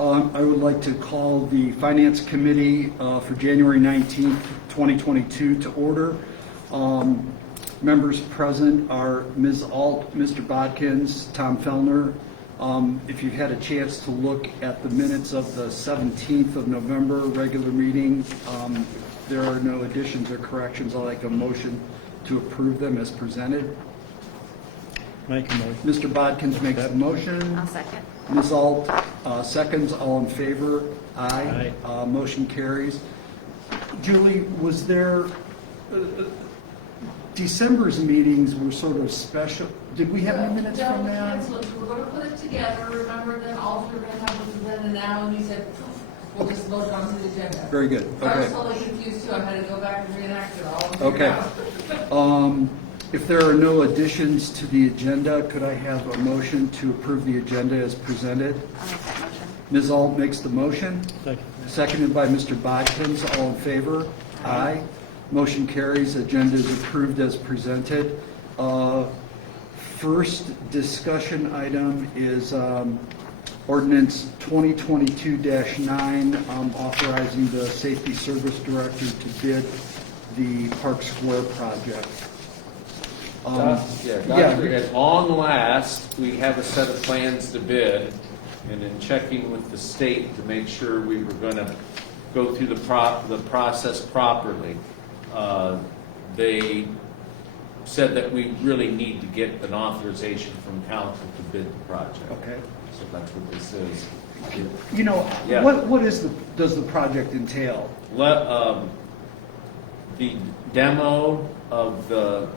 I would like to call the Finance Committee for January 19th, 2022 to order. Members present are Ms. Alt, Mr. Bodkins, Tom Fellner. If you've had a chance to look at the minutes of the 17th of November regular meeting, if there are no additions or corrections, I'd like a motion to approve them as presented. Make a motion. Mr. Bodkins makes the motion. I'll second. Ms. Alt seconds. All in favor? Aye. Motion carries. Julie, was there, December's meetings were sort of special. Did we have any minutes from that? We're going to put it together. Remember, then all we're going to have was then and now, and you said, we'll just vote it onto the agenda. Very good. So I was Okay. totally confused too. I had to go back and reenact it all. Figure it Okay. out. If there are no additions to the agenda, could I have a motion to approve the agenda as presented? I'll make that motion. Ms. Alt makes the motion. Second. Seconded by Mr. Bodkins. All in favor? Aye. Motion carries. Agenda is approved as presented. First discussion item is ordinance 2022-9, authorizing the Safety Service Director to bid the Park Square project. Doctor, at long last, we have a set of plans to bid, and in checking with the state to make sure we were going to go through the process properly, they said that we really need to get an authorization from council to bid the project. Okay. So that's what this is. You know, Yeah. what does the project entail? The demo of the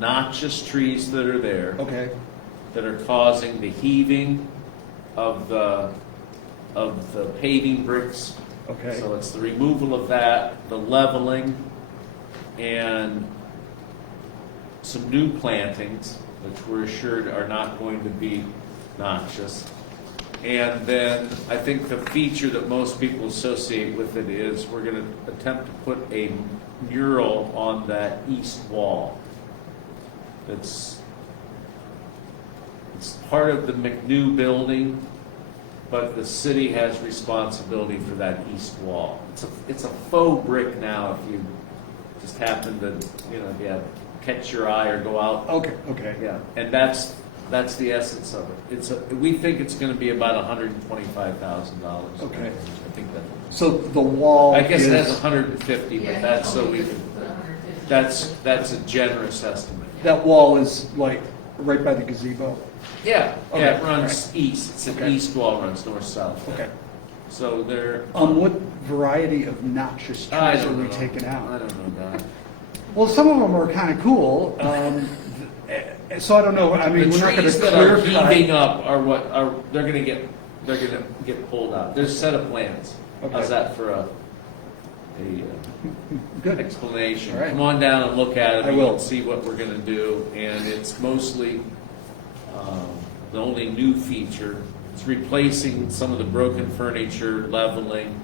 noxious trees that are there, Okay. that are causing the heaving of the paving bricks. Okay. So it's the removal of that, the leveling, and some new plantings, which we're assured are not going to be noxious. And then I think the feature that most people associate with it is we're going to attempt to put a mural on that east wall. It's part of the McNew building, but the city has responsibility for that east wall. It's a faux brick now if you just happen to, if you catch your eye or go out. Okay. Yeah, and that's the essence of it. We think it's going to be about $125,000. Okay. I think that. So the wall I guess it has is, 150, but Yeah, that's so probably we just can. put 150. That's a generous estimate. that wall is like right by the gazebo? Yeah, Okay, yeah, it runs east. It's an Okay. east wall, runs north-south. Okay. So they're. What variety of noxious I trees are don't we know. taking I out? don't know, Don. Well, some of them are kind of cool. So I don't know. I mean, The we're not going trees to that are clear heaving cut. up are what are, they're gonna get pulled out. There's a set of plans. Okay. How's that for a Good. explanation? All right. Come on down and look at it. I and will. you'll see what we're gonna do, and it's mostly, the only new feature. It's replacing some of the broken furniture, leveling,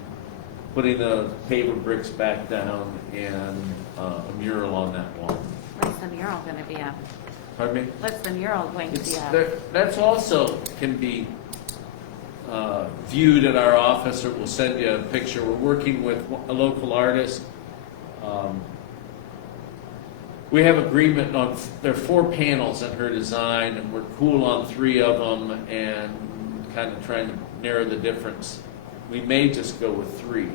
putting the paver bricks back down, and a mural on that wall. What's the mural going to be up? Pardon me? What's the mural going to It's, be up? that's also can be viewed at our office, or we'll send you a picture. We're working with a local artist. We have agreement on, there are 4 panels in her design, and we're cool on 3 of them, and kind of trying to narrow the difference. We may just go with 3.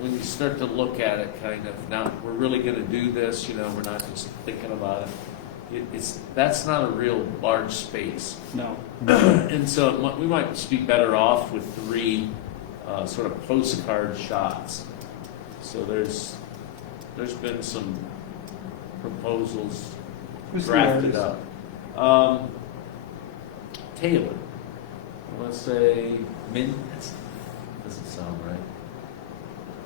When you start to look at it, kind of, now, we're really going to do this, we're not just thinking about it. That's not a real large space. No. And so we might just be better off with 3 sort of postcard shots. So there's been some proposals Who's the drafted artist? up. Taylor. I want to say Mindy. That doesn't sound right.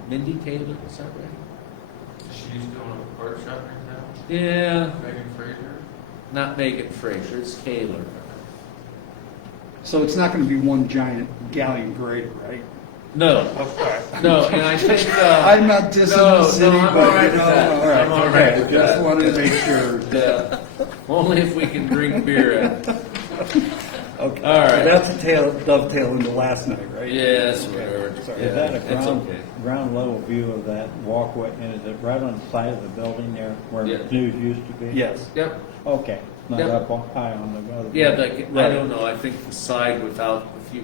Mindy Taylor, is that right? She's doing a art shop right now. Yeah, Megan Fraser. not Megan Fraser. It's Taylor. So it's not going to be one giant galleon grader, right? No, no, and I think I'm not dissing the city, I'm but all right with that. all right, I'm all right okay, with just that. wanted to make sure. Yeah. Only if we can drink beer. Okay. All right. So that's a dovetail into last night, right? Yes, Okay. whatever. Sorry. Is that a It's okay. ground level view of that walkway, and is it right on the side of the building there where Yeah. news used to be? Yes. Yep. Okay, not Yep. up high on the other. Yeah, building. like, I don't know, I think the side without a few,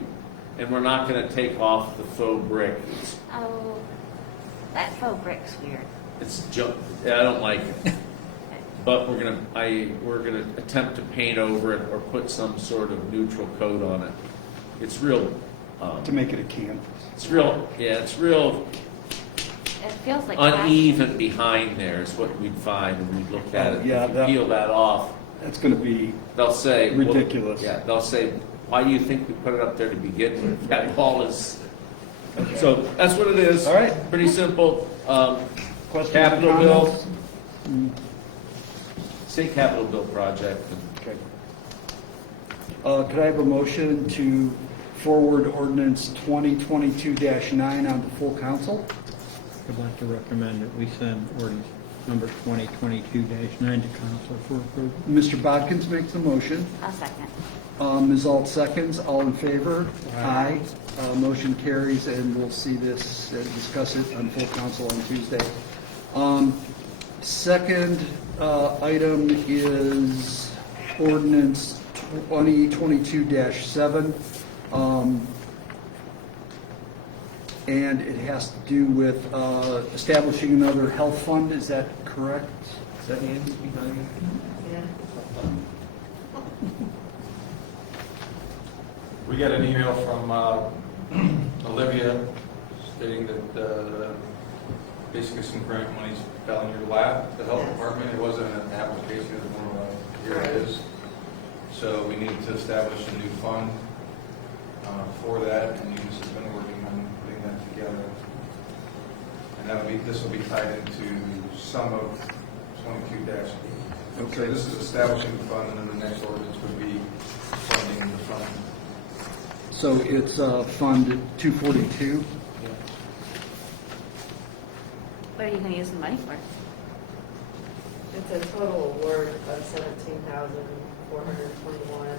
and we're not gonna take off the faux brick. Oh, that faux brick's weird. It's junk, yeah, I don't like it. But we're gonna attempt to paint over it or put some sort of neutral coat on it. It's real, To make it a canvas. it's real It feels like uneven behind there is what we'd find when we looked at Oh, it. yeah, If you that- peel that off, That's going to be they'll say. well, ridiculous. Yeah, they'll say, why do you think we put it up there to begin with? That wall is, so that's what it is. All right. Pretty simple. questions or Capital bill, comments? state capital bill project. Okay. Could I have a motion to forward ordinance 2022-9 on to full council? I'd like to recommend that we send ordinance number 2022-9 to council for approval. Mr. Bodkins makes the motion. I'll second. Ms. Alt seconds. All in favor? Aye. Motion carries, and we'll see this and discuss it on full council on Tuesday. Second item is ordinance 2022-7. And it has to do with establishing another health fund. Is that correct? Is that Andy behind me? We got an email from Olivia stating that basically some grant money's fell in your lap, the health department. It wasn't an application, it was more of a, here it is. So we need to establish a new fund for that, and Eunice has been working on putting that together. And this will be tied into some of 22-8. Okay. So this is establishing the fund, and then the next ordinance would be funding the fund. So it's Fund 242. What are you gonna use the money for? It's a total award of $17,421,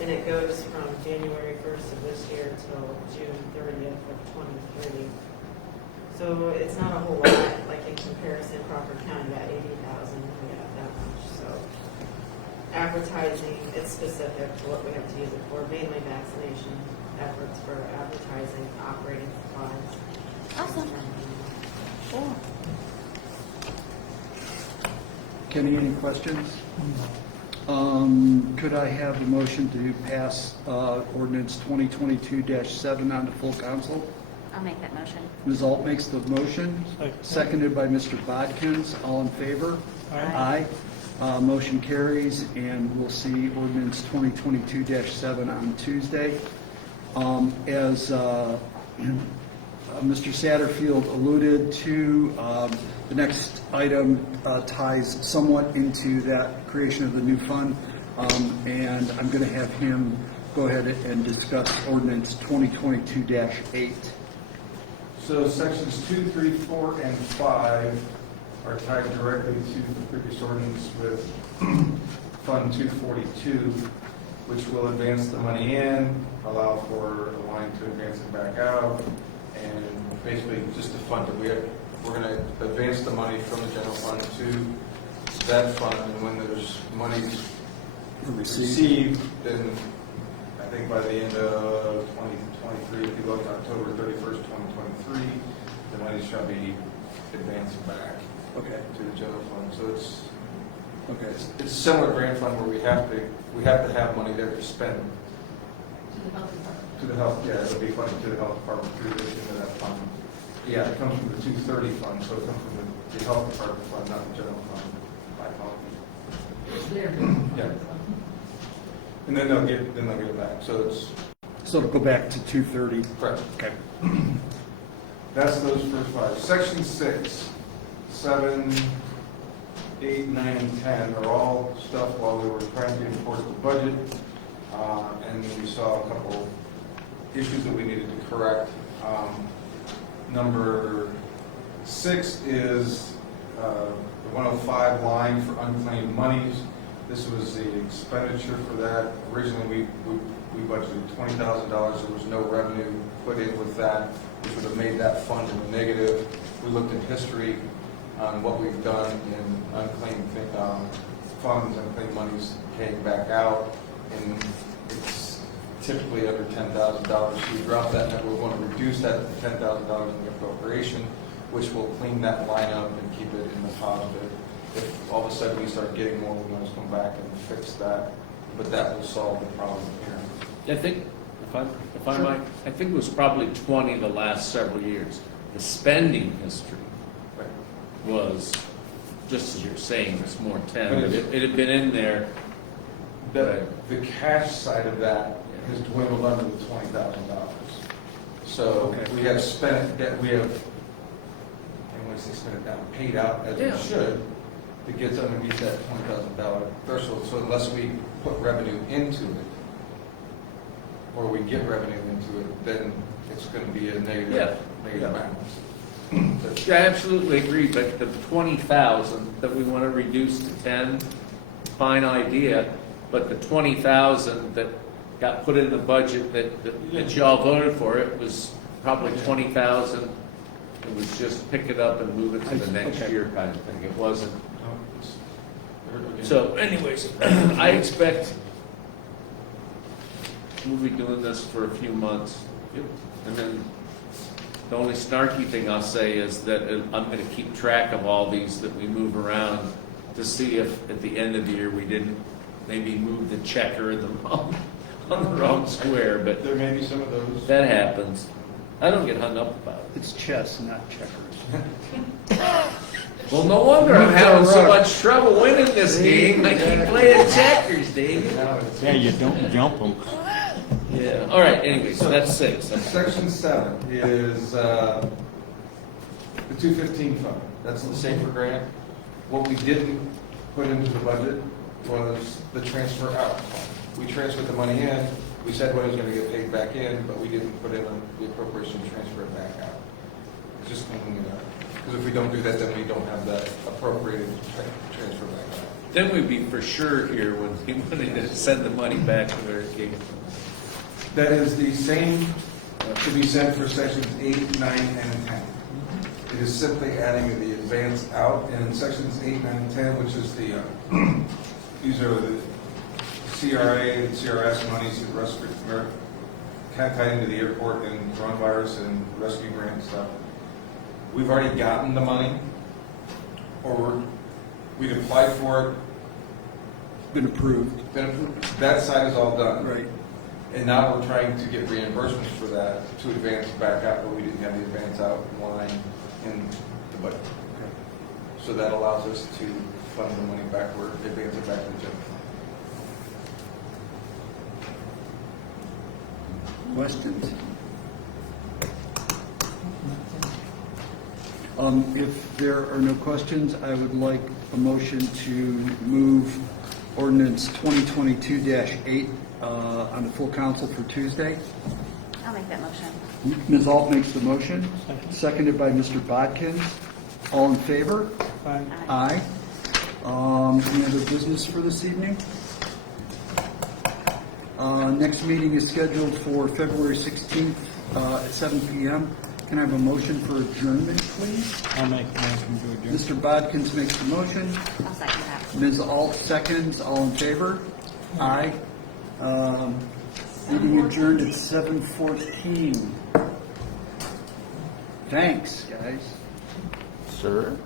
and it goes from January 1st of this year till June 30th of '23. So it's not a whole lot, like in comparison, Crawford County got 80,000, we got that much, so. Advertising, it's specific to what we have to use it for, mainly vaccination efforts for advertising, operating supplies. Awesome. Cool. Kenny, any questions? Could I have a motion to pass ordinance 2022-7 on to full council? I'll make that motion. Ms. Alt makes the motion, seconded by Mr. Bodkins. All in favor? Aye. Motion carries, and we'll see ordinance 2022-7 on Tuesday. As Mr. Satterfield alluded to, the next item ties somewhat into that creation of the new fund, and I'm going to have him go ahead and discuss ordinance 2022-8. So sections 2, 3, 4, and 5 are tied directly to the previous ordinance with Fund 242, which will advance the money in, allow for a line to advance it back out, and basically just to fund it. We're going to advance the money from the general fund to that fund, and when there's money received, then I think by the end of 2023, if you look October 31st, 2023, the money shall be advanced back to the general fund. So it's a similar grant fund where we have to have money there to spend. To the health department. To the health, yeah, it'll be funded to the health department through this into that fund. Yeah, it comes from the 230 fund, so it comes from the health department fund, not the general fund. My apologies. There. Yeah. And then they'll get it back. So it's So it'll go back to 230. correct. Okay. That's those first 5. Section 6, 7, 8, 9, and 10 are all stuff while we were trying to enforce the budget, and we saw a couple issues that we needed to correct. Number 6 is the 105 line for unclaimed monies. This was the expenditure for that. Originally, we budgeted $20,000. There was no revenue put in with that, which would have made that fund in the negative. We looked in history on what we've done in unclaimed funds, unclaimed monies paying back out, and it's typically under $10,000. So we dropped that number. We're going to reduce that to $10,000 in the appropriation, which will clean that line up and keep it in the positive. If all of a sudden we start getting more, we're going to come back and fix that, but that will solve the problem here. I think, if I might, I think it was probably 20 the last several years. The spending history was, just as you're saying, it's more 10, but it had been in there. The cash side of that has dwindled under the $20,000. So Okay. we have spent, we have, and when I say spent it down, paid out as Yeah. we should, to get underneath that $20,000 threshold. So unless we put revenue into it, or we get revenue into it, then it's going to be a negative, Yeah. negative Yeah. balance. But I absolutely agree, but the 20,000 that we want to reduce to 10, fine idea, but the 20,000 that got put in the budget that y'all voted for, it was probably 20,000. It was just pick it up and move it to the next Okay. year kind of thing. It wasn't. no, it's- So anyways, I expect we'll be doing this for a few months. And then the only snarky thing I'll say is that I'm going to keep track of all these that we move around to see if at the end of the year we didn't maybe move the checker in the wrong, on the wrong square, but There may be some of those. that happens. I don't get hung up about it. It's chess, not checkers. Well, no wonder I'm having so much trouble winning this game. I keep playing checkers, David. Now it's- Yeah, you don't jump them. Yeah. All right. Anyway, so that's 6. Section 7 is the 215 fund. That's the Safer Grant. What we didn't put into the budget was the transfer out. We transferred the money in, we said when it was going to get paid back in, but we didn't put in the appropriation to transfer it back out. It's just cleaning it up. Because if we don't do that, then we don't have that appropriated transfer back out. Then we'd be for sure here when we wanted to send the money back to where it came from. That is the same to be sent for sections 8, 9, and 10. It is simply adding the advance out in sections 8, 9, and 10, which is the, these are the CRA and CRS monies that rescue, kind of tied into the airport and coronavirus and rescue grant stuff. We've already gotten the money, or we've applied for Been approved. it, been approved. That side is all done. Right. And now we're trying to get reimbursements for that to advance back out, but we didn't have the advance out line in the budget. So that allows us to fund the money backward, advance it back to the general fund. Questions? If there are no questions, I would like a motion to move ordinance 2022-8 on the full council for Tuesday. I'll make that motion. Ms. Alt makes the motion, seconded by Mr. Bodkins. All in favor? Aye. Aye. Any other business for this evening? Next meeting is scheduled for February 16th at 7 p.m. Can I have a motion for adjournment, please? I'll make a motion to adjourn. Mr. Bodkins makes the motion. I'll second that. Ms. Alt seconds. All in favor? Aye. Meeting adjourned at 7:14. Thanks, guys. Sir?